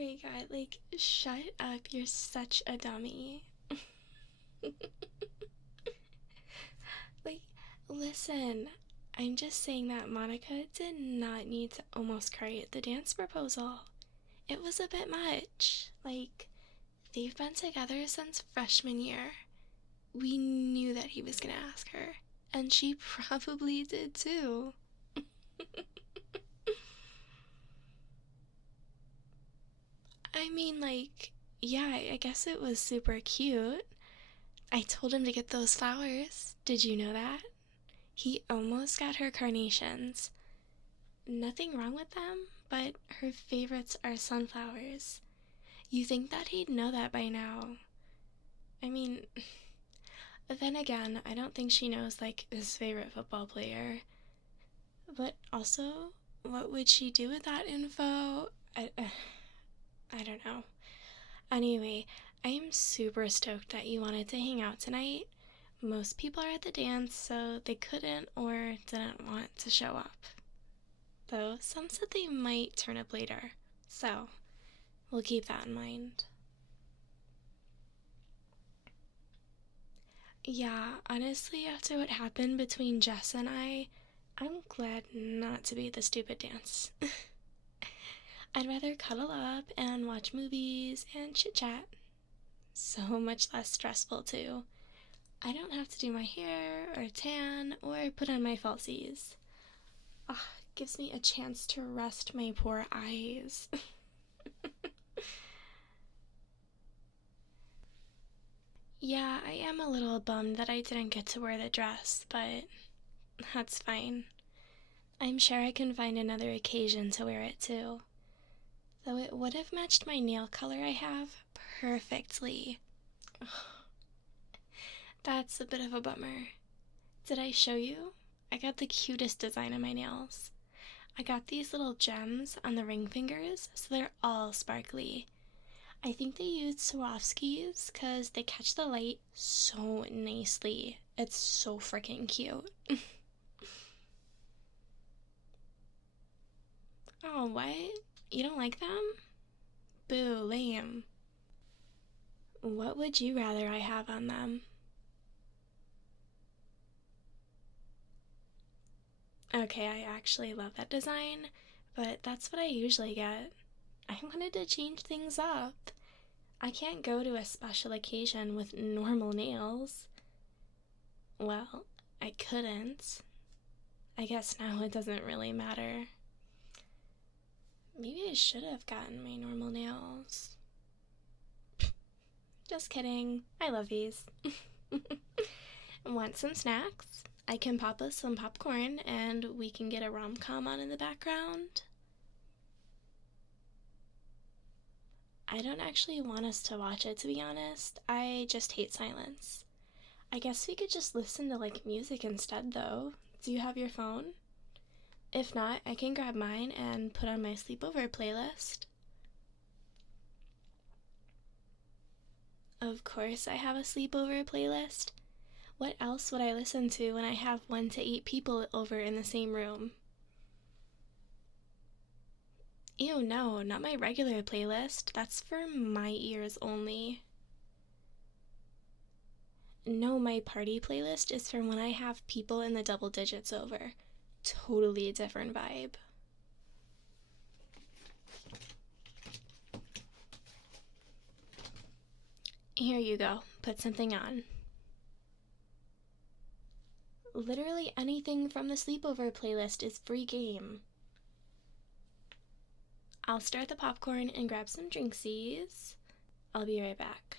my god, like, shut up, you're such a dummy. Like, listen, I'm just saying that Monica did not need to almost cry at the dance proposal. It was a bit much. Like, they've been together since freshman year. We knew that he was gonna ask her, and she probably did too. I mean, like, yeah, I guess it was super cute. I told him to get those flowers. Did you know that? He almost got her carnations. Nothing wrong with them, but her favorites are sunflowers. You think that he'd know that by now. I mean, then again, I don't think she knows, like, his favorite football player. But also, what would she do with that info? I don't know. Anyway, I am super stoked that you wanted to hang out tonight. Most people are at the dance, so they couldn't or didn't want to show up. Though some said they might turn up later, so we'll keep that in mind. Yeah, honestly, after what happened between Jess and I'm glad not to be at the stupid dance. I'd rather cuddle up and watch movies and chit-chat. So much less stressful, too. I don't have to do my hair or tan or put on my falsies. Gives me a chance to rest my poor eyes. Yeah, I am a little bummed that I didn't get to wear the dress, but that's fine. I'm sure I can find another occasion to wear it too. Though it would have matched my nail color I have perfectly. That's a bit of a bummer. Did I show you? I got the cutest design on my nails. I got these little gems on the ring fingers, so they're all sparkly. I think they used Swarovskis because they catch the light so nicely. It's so freaking cute. Oh, what? You don't like them? Boo, lame. What would you rather I have on them? Okay, I actually love that design, but that's what I usually get. I wanted to change things up. I can't go to a special occasion with normal nails. Well, I couldn't. I guess now it doesn't really matter. Maybe I should have gotten my normal nails. Just kidding. I love these. Want some snacks? I can pop us some popcorn and we can get a rom-com on in the background. I don't actually want us to watch it, to be honest. I just hate silence. I guess we could just listen to, like, music instead, though. Do you have your phone? If not, I can grab mine and put on my Sleepover playlist. Of course I have a Sleepover playlist. What else would I listen to when I have 1 to 8 people over in the same room? Ew, no, not my regular playlist. That's for my ears only. No, my party playlist is for when I have people in the double digits over. Totally different vibe. Here you go. Put something on. Literally anything from the Sleepover playlist is free game. I'll start the popcorn and grab some Dreamxiety. I'll be right back.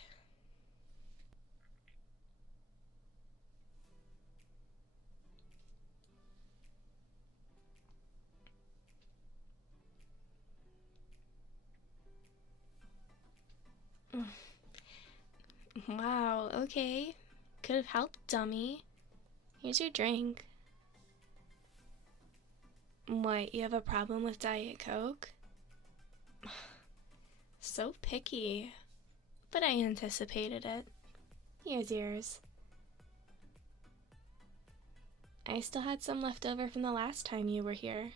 Wow, okay. Could have helped, dummy. Here's your drink. What, you have a problem with Diet Coke? So picky. But I anticipated it. Here's yours. I still had some left over from the last time you were here.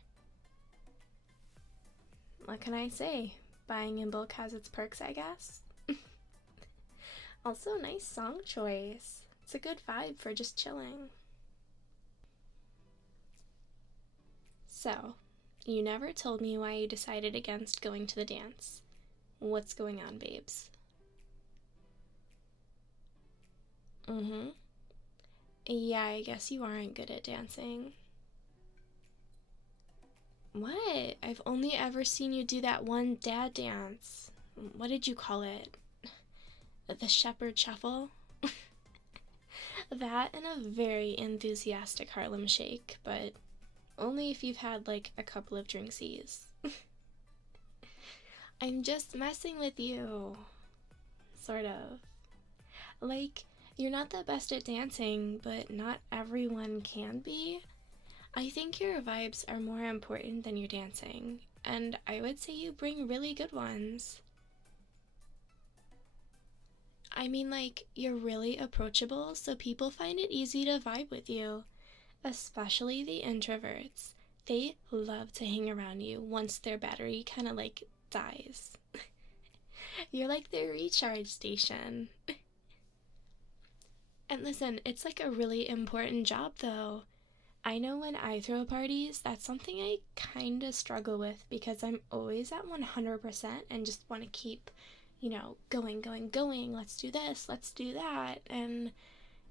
What can I say? Buying in bulk has its perks, I guess. Also, nice song choice. It's a good vibe for just chilling. So, you never told me why you decided against going to the dance. What's going on, babes? Yeah, I guess you aren't good at dancing. What? I've only ever seen you do that one dad dance. What did you call it? The shepherd shuffle? That and a very enthusiastic Harlem shake, but only if you've had like a couple of Dreamxiety. I'm just messing with you. Sort of. Like, you're not the best at dancing, but not everyone can be. I think your vibes are more important than your dancing, and I would say you bring really good ones. I mean, like, you're really approachable, so people find it easy to vibe with you, especially the introverts. They love to hang around you once their battery kind of like dies. You're like their recharge station. And listen, it's like a really important job though. I know when I throw parties, that's something I kinda struggle with because I'm always at 100% and just want to keep, going, going, going. Let's do this, let's do that. And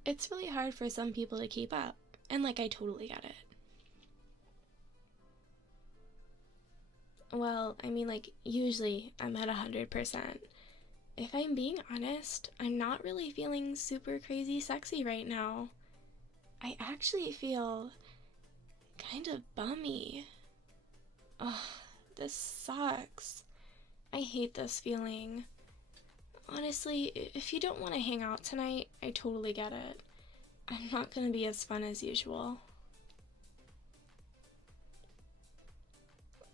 it's really hard for some people to keep up. And like, I totally get it. Well, I mean, like, usually I'm at 100%. If I'm being honest, I'm not really feeling super crazy sexy right now. I actually feel kind of bummy. Ugh, this sucks. I hate this feeling. Honestly, if you don't want to hang out tonight, I totally get it. I'm not gonna be as fun as usual.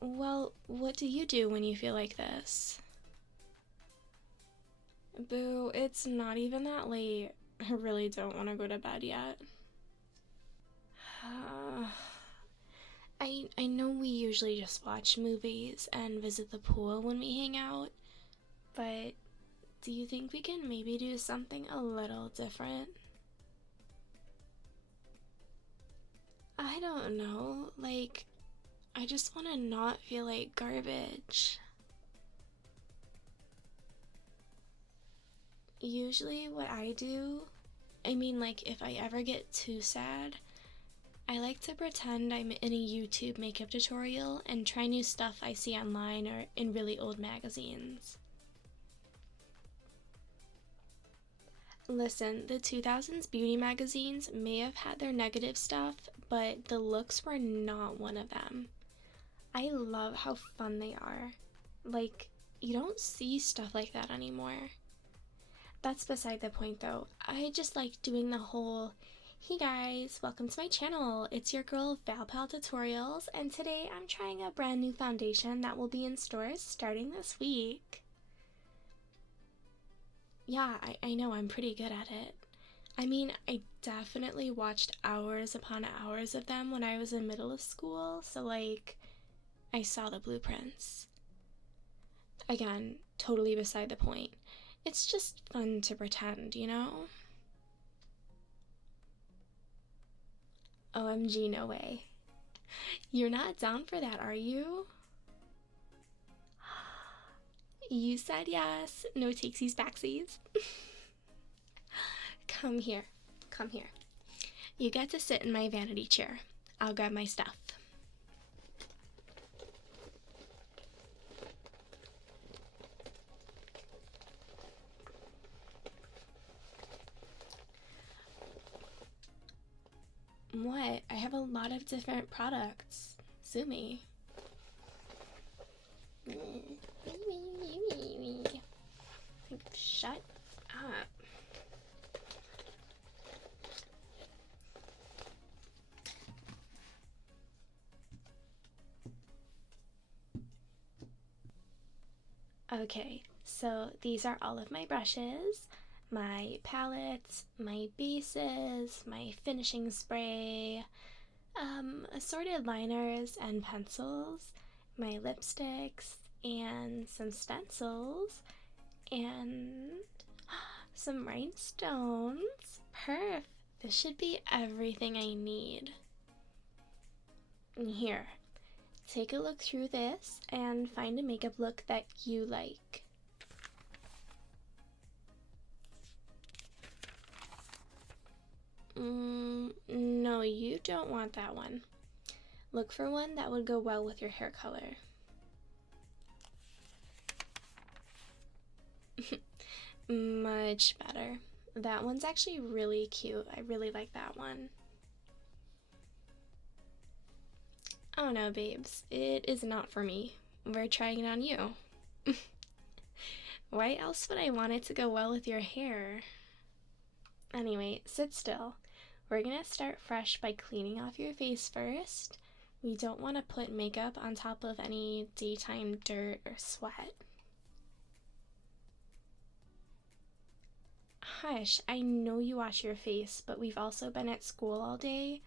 Well, what do you do when you feel like this? Boo, it's not even that late. I really don't want to go to bed yet. I know we usually just watch movies and visit the pool when we hang out, but do you think we can maybe do something a little different? I don't know, like, I just want to not feel like garbage. Usually, what I do, I mean, like, if I ever get too sad, I like to pretend I'm in a YouTube makeup tutorial and try new stuff I see online or in really old magazines. Listen, the 2000s beauty magazines may have had their negative stuff, but the looks were not one of them. I love how fun they are. Like, you don't see stuff like that anymore. That's beside the point though. I just like doing the whole, hey guys, welcome to my channel. It's your girl Valpal Tutorials, and today I'm trying a brand new foundation that will be in stores starting this week. Yeah, I know I'm pretty good at it. I mean, I definitely watched hours upon hours of them when I was in middle school, so like, I saw the blueprints. Again, totally beside the point. It's just fun to pretend, you know? OMG, no way. You're not down for that, are you? You said yes. No takesies backsies. Come here. Come here. You get to sit in my vanity chair. I'll grab my stuff. What? I have a lot of different products. Sue me. Shut up. Okay, so these are all of my brushes, my palettes, my bases, my finishing spray, assorted liners and pencils, my lipsticks, and some stencils, and some rhinestones. Perf! This should be everything I need. Here, take a look through this and find a makeup look that you like. No, you don't want that one. Look for one that would go well with your hair color. Much better. That one's actually really cute. I really like that one. Oh no, babes. It is not for me. We're trying it on you. Why else would I want it to go well with your hair? Anyway, sit still. We're gonna start fresh by cleaning off your face first. We don't want to put makeup on top of any daytime dirt or sweat. Hush, I know you wash your face, but we've also been at school all day.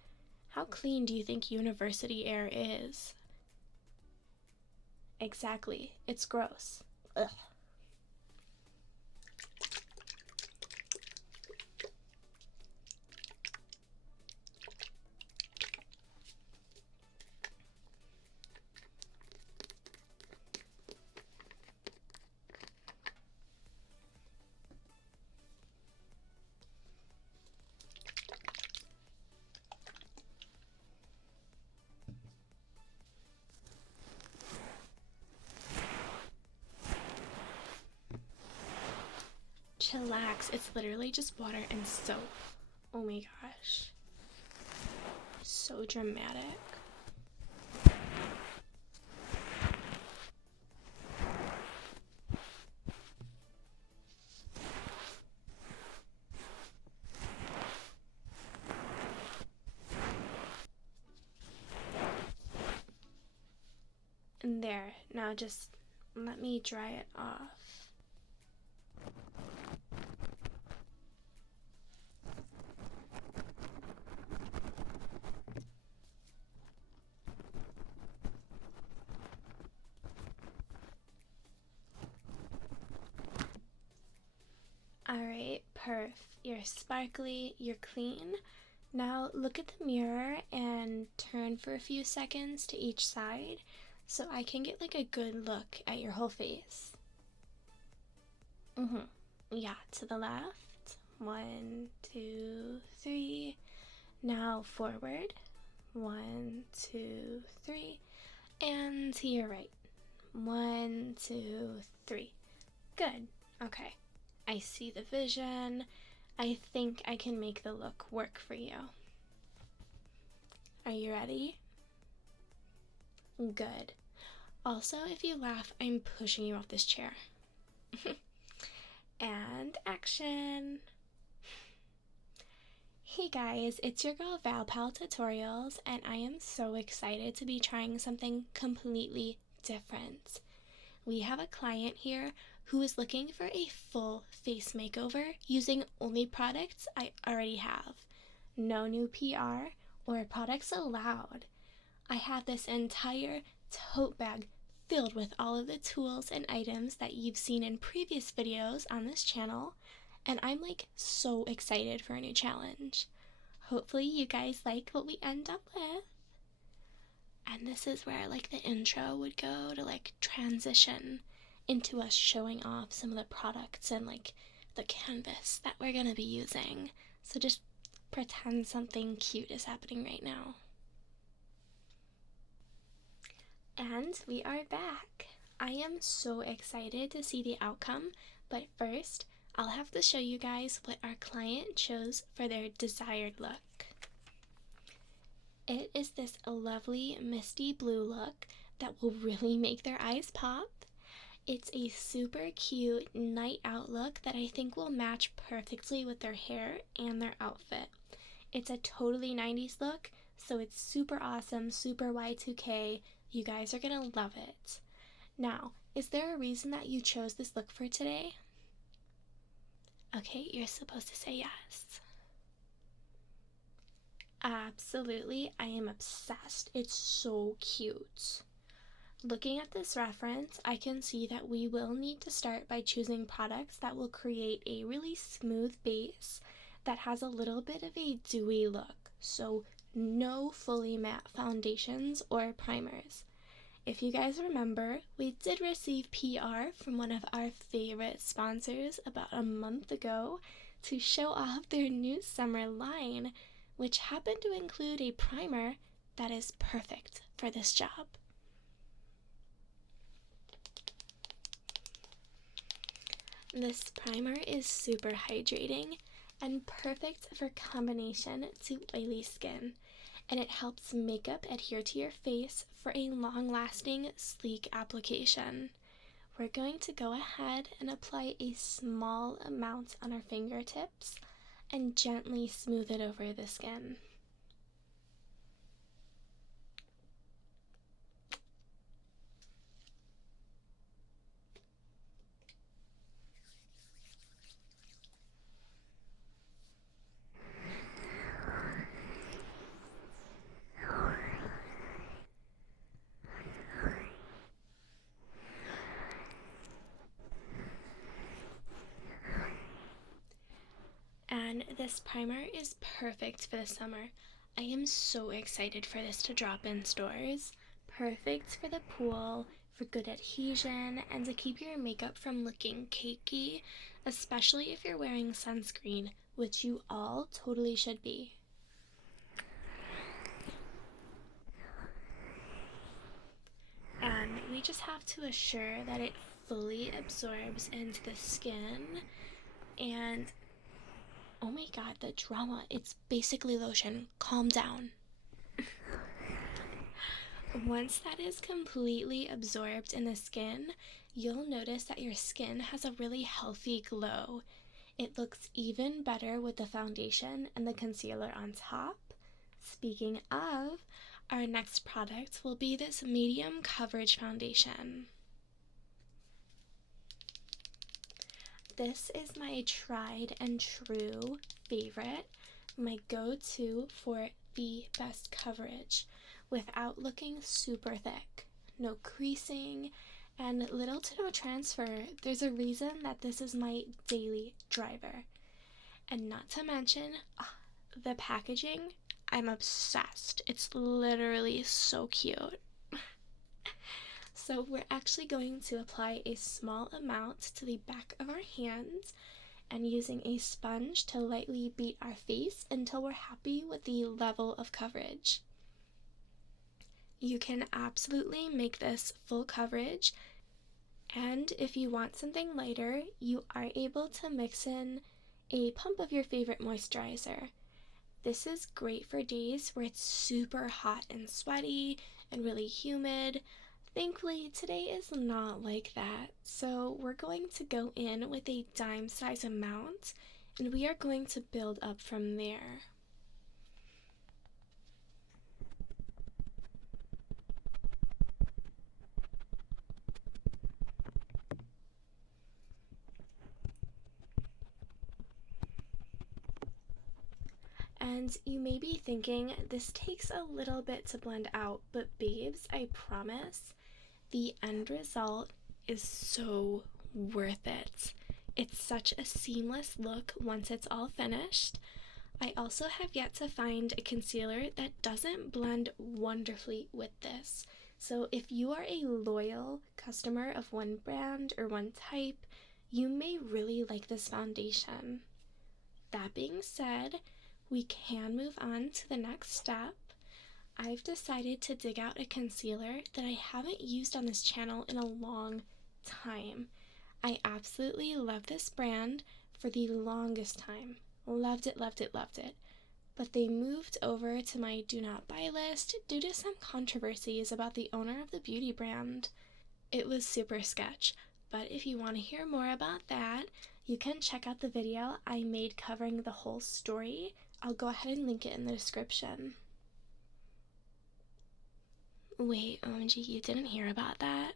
How clean do you think university air is? Exactly, it's gross. Ugh. Chillax, it's literally just water and soap. Oh my gosh. So dramatic. And there, now just let me dry it off. Alright, perf. You're sparkly, you're clean. Now look at the mirror and turn for a few seconds to each side so I can get like a good look at your whole face. Yeah, to the left. 1, 2, 3. Now forward. 1, 2, 3. And to your right. 1, 2, 3. Good. Okay. I see the vision. I think I can make the look work for you. Are you ready? Good. Also, if you laugh, I'm pushing you off this chair. And action! Hey guys, it's your girl Valpal Tutorials, and I am so excited to be trying something completely different. We have a client here who is looking for a full face makeover using only products I already have. No new PR or products allowed. I have this entire tote bag filled with all of the tools and items that you've seen in previous videos on this channel, and I'm like so excited for a new challenge. Hopefully you guys like what we end up with. And this is where like the intro would go to like transition into us showing off some of the products and like the canvas that we're gonna be using. So just pretend something cute is happening right now. And we are back. I am so excited to see the outcome, but first I'll have to show you guys what our client chose for their desired look. It is this lovely misty blue look that will really make their eyes pop. It's a super cute night out look that I think will match perfectly with their hair and their outfit. It's a totally 90s look, so it's super awesome, super Y2K. You guys are gonna love it. Now, is there a reason that you chose this look for today? Okay, you're supposed to say yes. Absolutely, I am obsessed. It's so cute. Looking at this reference, I can see that we will need to start by choosing products that will create a really smooth base that has a little bit of a dewy look, so no fully matte foundations or primers. If you guys remember, we did receive PR from one of our favorite sponsors about a month ago to show off their new summer line, which happened to include a primer that is perfect for this job. This primer is super hydrating and perfect for combination to oily skin, and it helps makeup adhere to your face for a long-lasting, sleek application. We're going to go ahead and apply a small amount on our fingertips and gently smooth it over the skin. And this primer is perfect for the summer. I am so excited for this to drop in stores. Perfect for the pool, for good adhesion, and to keep your makeup from looking cakey, especially if you're wearing sunscreen, which you all totally should be. And we just have to assure that it fully absorbs into the skin. And oh my god, the drama. It's basically lotion. Calm down. Once that is completely absorbed in the skin, you'll notice that your skin has a really healthy glow. It looks even better with the foundation and the concealer on top. Speaking of, our next product will be this medium coverage foundation. This is my tried and true favorite, my go-to for the best coverage without looking super thick. No creasing and little to no transfer. There's a reason that this is my daily driver. And not to mention, the packaging, I'm obsessed. It's literally so cute. So we're actually going to apply a small amount to the back of our hands and using a sponge to lightly beat our face until we're happy with the level of coverage. You can absolutely make this full coverage, and if you want something lighter, you are able to mix in a pump of your favorite moisturizer. This is great for days where it's super hot and sweaty and really humid. Thankfully, today is not like that, so we're going to go in with a dime size amount, and we are going to build up from there. And you may be thinking, this takes a little bit to blend out, but babes, I promise, the end result is so worth it. It's such a seamless look once it's all finished. I also have yet to find a concealer that doesn't blend wonderfully with this. So if you are a loyal customer of one brand or one type, you may really like this foundation. That being said, we can move on to the next step. I've decided to dig out a concealer that I haven't used on this channel in a long time. I absolutely love this brand for the longest time. Loved it, loved it, loved it. But they moved over to my do not buy list due to some controversies about the owner of the beauty brand. It was super sketch, but if you want to hear more about that, you can check out the video I made covering the whole story. I'll go ahead and link it in the description. Wait, OMG, you didn't hear about that?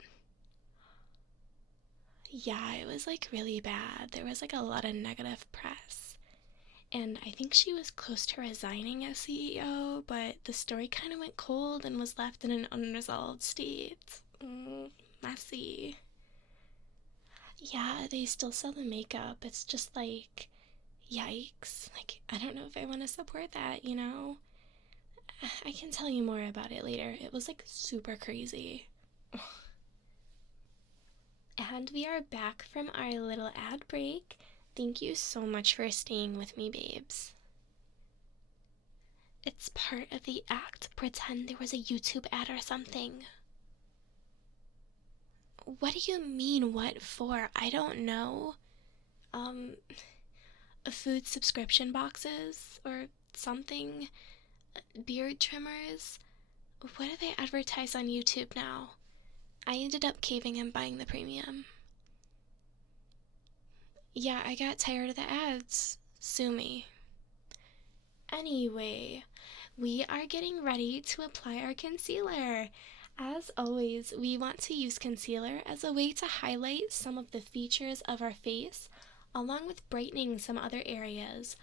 Yeah, it was like really bad. There was like a lot of negative press. And I think she was close to resigning as CEO, but the story kind of went cold and was left in an unresolved state. Messy. Yeah, they still sell the makeup. It's just like, yikes. Like, I don't know if I want to support that, you know? I can tell you more about it later. It was like super crazy. And we are back from our little ad break. Thank you so much for staying with me, babes. It's part of the act. Pretend there was a YouTube ad or something. What do you mean, what for? I don't know. Food subscription boxes or something? Beard trimmers? What do they advertise on YouTube now? I ended up caving and buying the premium. Yeah, I got tired of the ads. Sue me. Anyway, we are getting ready to apply our concealer. As always, we want to use concealer as a way to highlight some of the features of our face, along with brightening some other areas.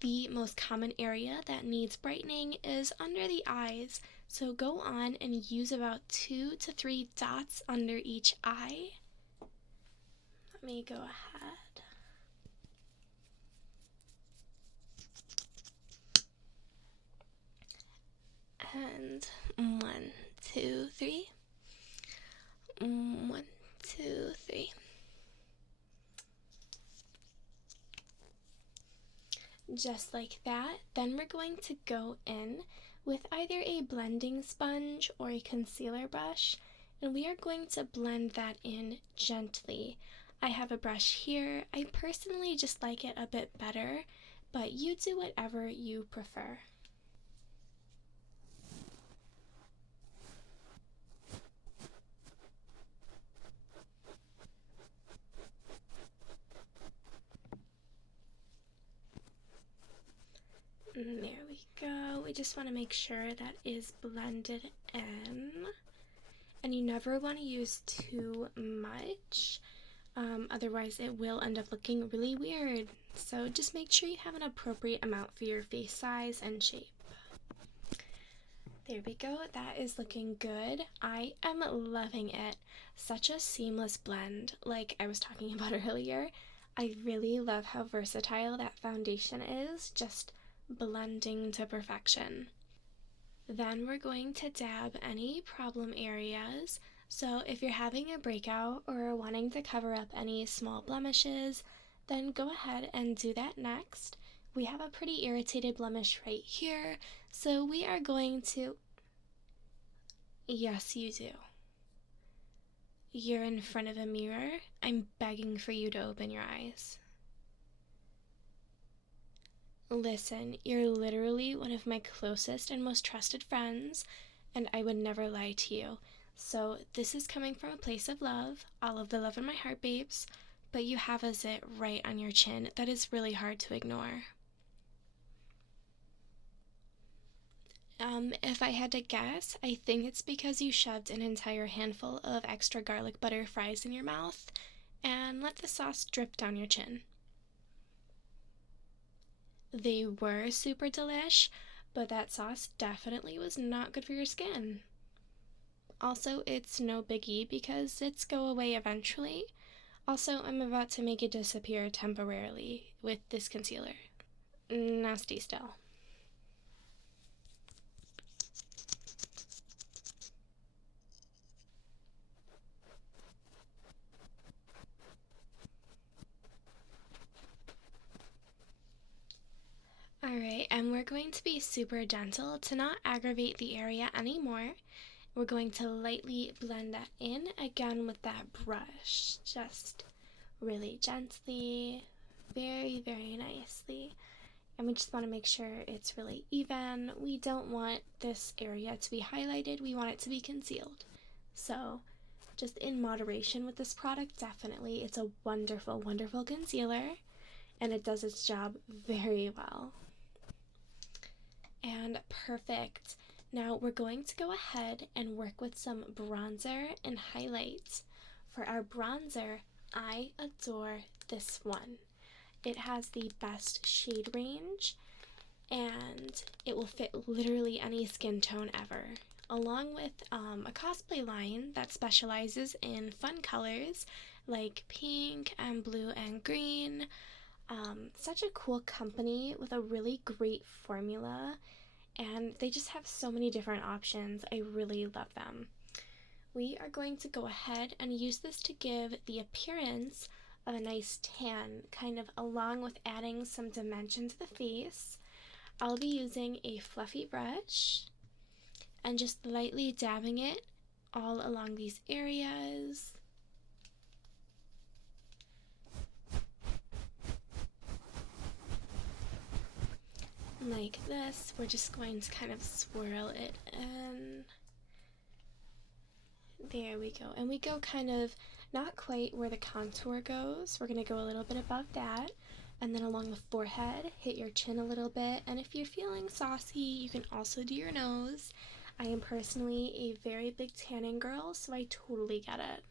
The most common area that needs brightening is under the eyes, so go on and use about 2 to 3 dots under each eye. Let me go ahead. And 1, 2, 3. 1, 2, 3. Just like that. Then we're going to go in with either a blending sponge or a concealer brush, and we are going to blend that in gently. I have a brush here. I personally just like it a bit better, but you do whatever you prefer. There we go. We just want to make sure that is blended in. And you never want to use too much, otherwise it will end up looking really weird. So just make sure you have an appropriate amount for your face size and shape. There we go. That is looking good. I am loving it. Such a seamless blend, like I was talking about earlier. I really love how versatile that foundation is, just blending to perfection. Then we're going to dab any problem areas. So if you're having a breakout or wanting to cover up any small blemishes, then go ahead and do that next. We have a pretty irritated blemish right here, so we are going to... Yes, you do. You're in front of a mirror. I'm begging for you to open your eyes. Listen, you're literally one of my closest and most trusted friends, and I would never lie to you. So this is coming from a place of love, all of the love in my heart, babes, but you have a zit right on your chin that is really hard to ignore. If I had to guess, I think it's because you shoved an entire handful of extra garlic butter fries in your mouth and let the sauce drip down your chin. They were super delish, but that sauce definitely was not good for your skin. Also, it's no biggie because it's go away eventually. Also, I'm about to make it disappear temporarily with this concealer. Nasty still. Alright, and we're going to be super gentle to not aggravate the area anymore. We're going to lightly blend that in again with that brush, just really gently, very, very nicely. And we just want to make sure it's really even. We don't want this area to be highlighted, we want it to be concealed. So just in moderation with this product, definitely. It's a wonderful, wonderful concealer, and it does its job very well. And perfect. Now we're going to go ahead and work with some bronzer and highlights. For our bronzer, I adore this one. It has the best shade range, and it will fit literally any skin tone ever. along with a cosplay line that specializes in fun colors like pink and blue and green. Such a cool company with a really great formula, and they just have so many different options. I really love them. We are going to go ahead and use this to give the appearance of a nice tan, kind of along with adding some dimension to the face. I'll be using a fluffy brush and just lightly dabbing it all along these areas. Like this. We're just going to kind of swirl it in. There we go. And we go kind of not quite where the contour goes. We're going to go a little bit above that. And then along the forehead, hit your chin a little bit. And if you're feeling saucy, you can also do your nose. I am personally a very big tanning girl, so I totally get it.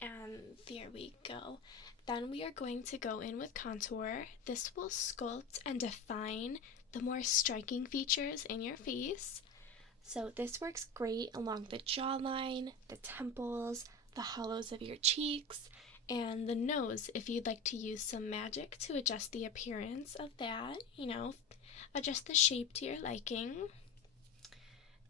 And there we go. Then we are going to go in with contour. This will sculpt and define the more striking features in your face. So this works great along the jawline, the temples, the hollows of your cheeks, and the nose if you'd like to use some magic to adjust the appearance of that, adjust the shape to your liking.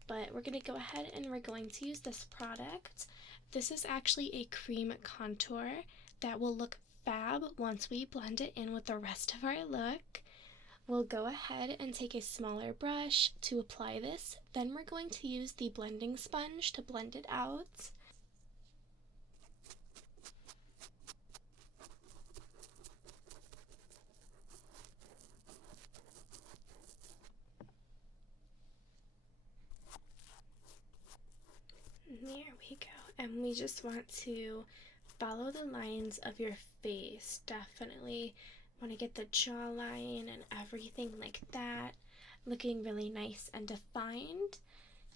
But we're going to go ahead and we're going to use this product. This is actually a cream contour that will look fab once we blend it in with the rest of our look. We'll go ahead and take a smaller brush to apply this. Then we're going to use the blending sponge to blend it out. There we go. And we just want to follow the lines of your face. Definitely want to get the jawline and everything like that looking really nice and defined.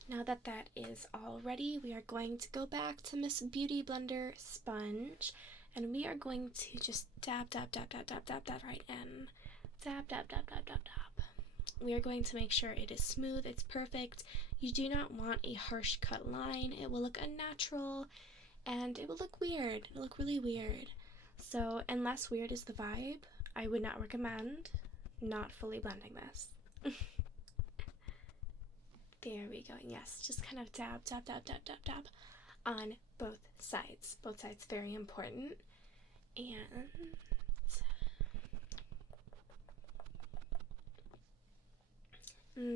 Now that that is all ready, we are going to go back to Miss Beauty Blender sponge, and we are going to just dab right in. Dab. We are going to make sure it is smooth, it's perfect. You do not want a harsh cut line. It will look unnatural and it will look weird. It'll look really weird. So, unless weird is the vibe, I would not recommend not fully blending this. There we go. Yes, just kind of dab on both sides. Both sides, very important. And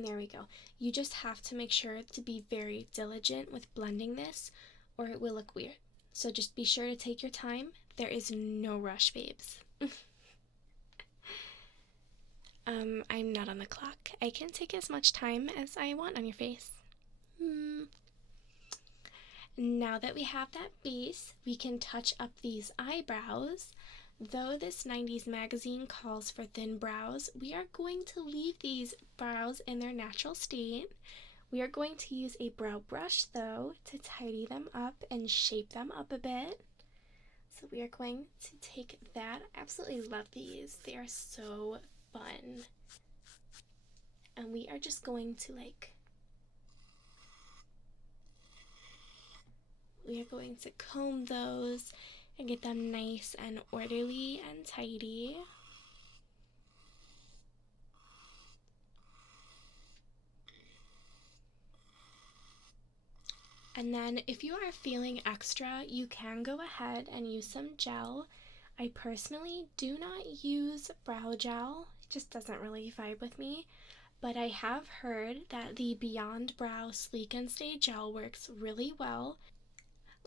there we go. You just have to make sure to be very diligent with blending this or it will look weird. So just be sure to take your time. There is no rush, babes. I'm not on the clock. I can take as much time as I want on your face. Now that we have that base, we can touch up these eyebrows. Though this 90s magazine calls for thin brows, we are going to leave these brows in their natural state. We are going to use a brow brush, though, to tidy them up and shape them up a bit. So we are going to take that. I absolutely love these. They are so fun. And we are just going to we are going to comb those and get them nice and orderly and tidy. And then if you are feeling extra, you can go ahead and use some gel. I personally do not use brow gel. It just doesn't really vibe with me. But I have heard that the Beyond Brow Sleek and Stay Gel works really well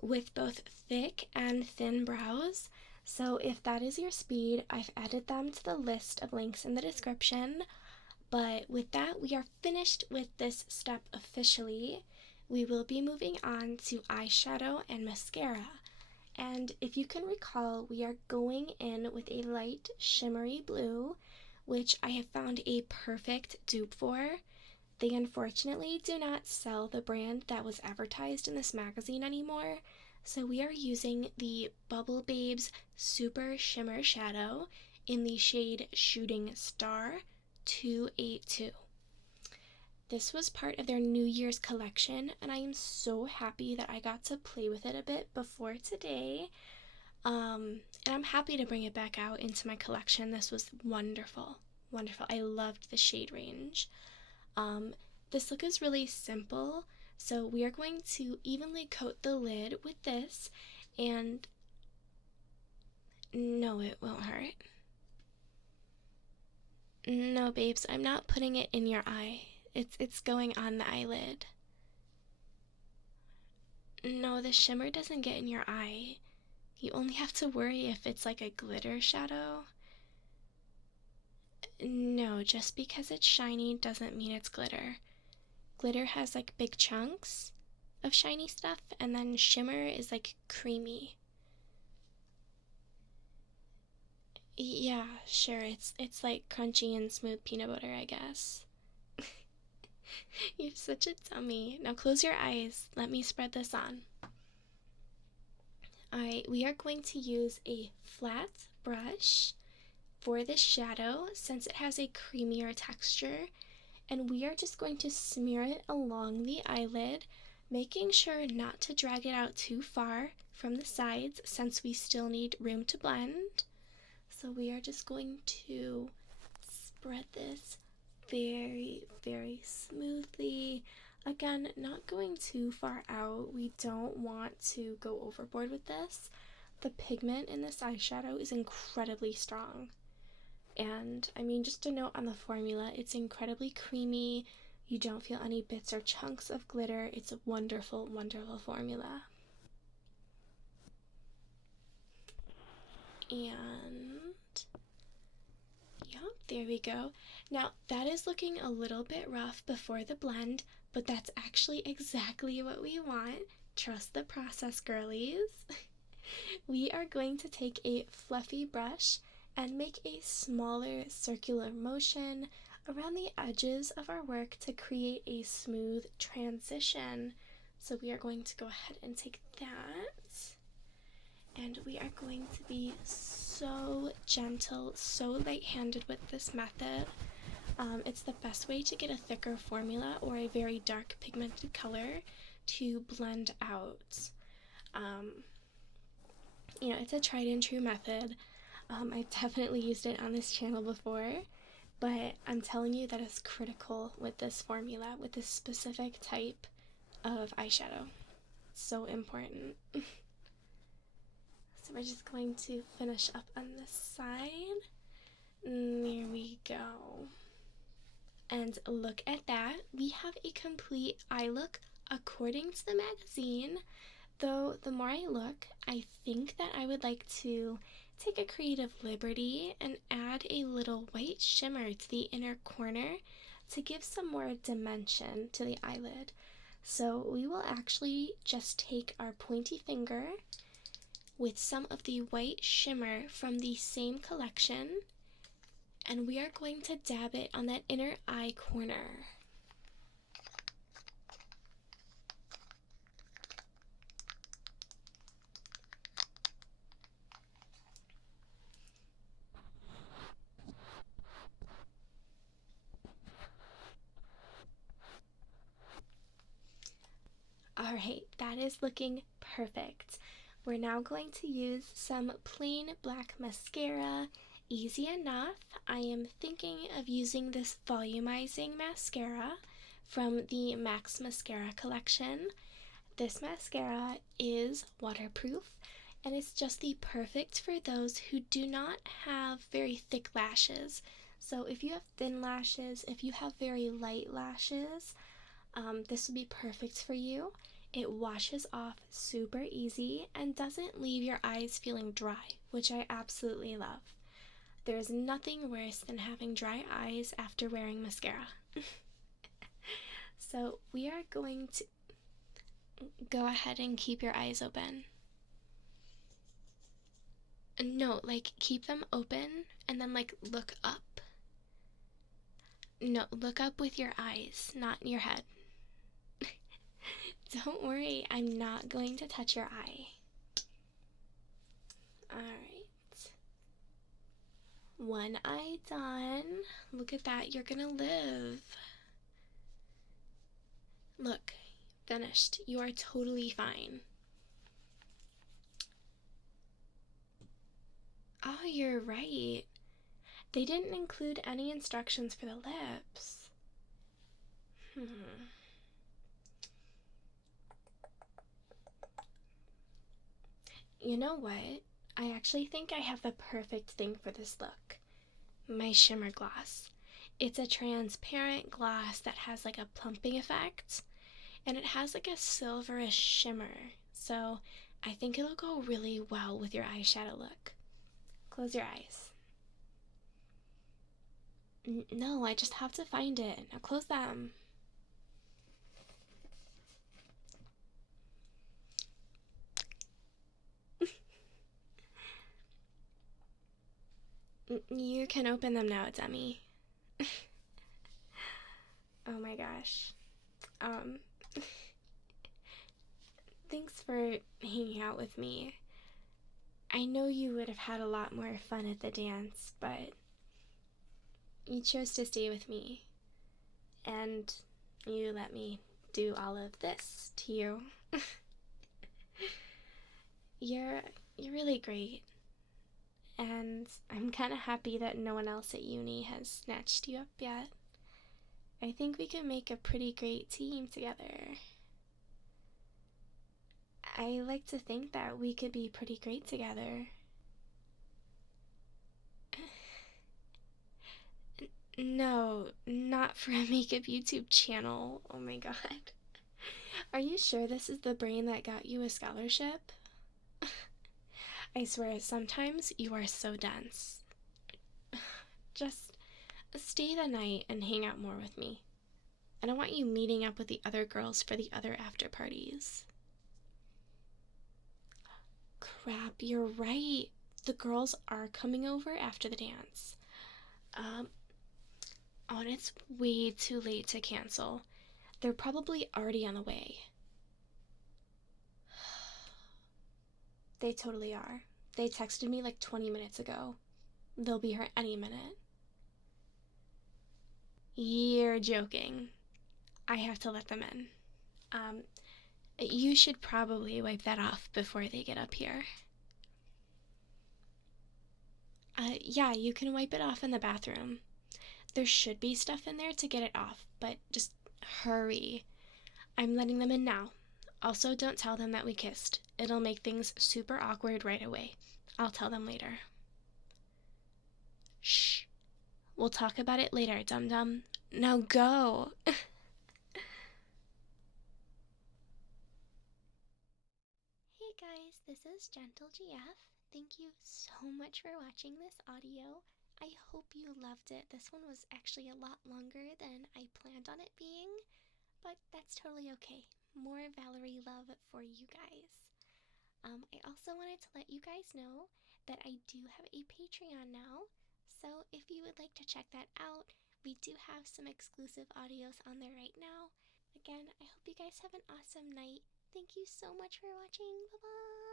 with both thick and thin brows. So if that is your speed, I've added them to the list of links in the description. But with that, we are finished with this step officially. We will be moving on to eyeshadow and mascara. And if you can recall, we are going in with a light shimmery blue, which I have found a perfect dupe for. They unfortunately do not sell the brand that was advertised in this magazine anymore, so we are using the Bubble Babes Super Shimmer Shadow in the shade Shooting Star 282. This was part of their New Year's collection, and I am so happy that I got to play with it a bit before today. And I'm happy to bring it back out into my collection. This was wonderful. Wonderful. I loved the shade range. This look is really simple, so we are going to evenly coat the lid with this, and no, it won't hurt. No, babes, I'm not putting it in your eye. It's going on the eyelid. No, the shimmer doesn't get in your eye. You only have to worry if it's like a glitter shadow. No, just because it's shiny doesn't mean it's glitter. Glitter has like big chunks of shiny stuff, and then shimmer is like creamy. Yeah, sure, it's like crunchy and smooth peanut butter, I guess. You're such a dummy. Now close your eyes. Let me spread this on. Alright, we are going to use a flat brush for this shadow since it has a creamier texture, and we are just going to smear it along the eyelid, making sure not to drag it out too far from the sides since we still need room to blend. So we are just going to spread this very, very smoothly. Again, not going too far out. We don't want to go overboard with this. The pigment in this eyeshadow is incredibly strong. And I mean, just a note on the formula, it's incredibly creamy. You don't feel any bits or chunks of glitter. It's a wonderful, wonderful formula. And yep, there we go. Now that is looking a little bit rough before the blend, but that's actually exactly what we want. Trust the process, girlies. We are going to take a fluffy brush and make a smaller circular motion around the edges of our work to create a smooth transition. So we are going to go ahead and take that, and we are going to be so gentle, so light-handed with this method. It's the best way to get a thicker formula or a very dark pigmented color to blend out. You know, it's a tried and true method. I've definitely used it on this channel before, but I'm telling you that it's critical with this formula, with this specific type of eyeshadow. So important. So we're just going to finish up on this side. There we go. And look at that. We have a complete eye look according to the magazine. Though the more I look, I think that I would like to take a creative liberty and add a little white shimmer to the inner corner to give some more dimension to the eyelid. So we will actually just take our pointy finger with some of the white shimmer from the same collection, and we are going to dab it on that inner eye corner. Alright, that is looking perfect. We're now going to use some plain black mascara. Easy enough. I am thinking of using this volumizing mascara from the Max Mascara collection. This mascara is waterproof, and it's just the perfect for those who do not have very thick lashes. So if you have thin lashes, if you have very light lashes, this would be perfect for you. It washes off super easy and doesn't leave your eyes feeling dry, which I absolutely love. There's nothing worse than having dry eyes after wearing mascara. So we are going to go ahead and keep your eyes open. No, like keep them open and then like look up. No, look up with your eyes, not your head. Don't worry, I'm not going to touch your eye. Alright. One eye done. Look at that, you're gonna live. Look, finished. You are totally fine. Oh, you're right. They didn't include any instructions for the lips. You know what? I actually think I have the perfect thing for this look. My shimmer gloss. It's a transparent gloss that has like a plumping effect, and it has like a silverish shimmer, so I think it'll go really well with your eyeshadow look. Close your eyes. No, I just have to find it. Now close them. You can open them now, Demi. Oh my gosh. Um, Thanks for hanging out with me. I know you would have had a lot more fun at the dance, but you chose to stay with me, and you let me do all of this to you. You're really great, and I'm kind of happy that no one else at uni has snatched you up yet. I think we can make a pretty great team together. I like to think that we could be pretty great together. No, not for a makeup YouTube channel. Oh my god. Are you sure this is the brain that got you a scholarship? I swear, sometimes you are so dense. Just stay the night and hang out more with me. I don't want you meeting up with the other girls for the other after parties. Crap, you're right. The girls are coming over after the dance. And it's way too late to cancel. They're probably already on the way. They totally are. They texted me like 20 minutes ago. They'll be here any minute. You're joking. I have to let them in. You should probably wipe that off before they get up here. Yeah, you can wipe it off in the bathroom. There should be stuff in there to get it off, but just hurry. I'm letting them in now. Also, don't tell them that we kissed. It'll make things super awkward right away. I'll tell them later. Shh. We'll talk about it later, dum-dum. Now go! Hey guys, this is Gentle GF. Thank you so much for watching this audio. I hope you loved it. This one was actually a lot longer than I planned on it being, but that's totally okay. More Valerie love for you guys. I also wanted to let you guys know that I do have a Patreon now, so if you would like to check that out, we do have some exclusive audios on there right now. Again, I hope you guys have an awesome night. Thank you so much for watching. Bye-bye!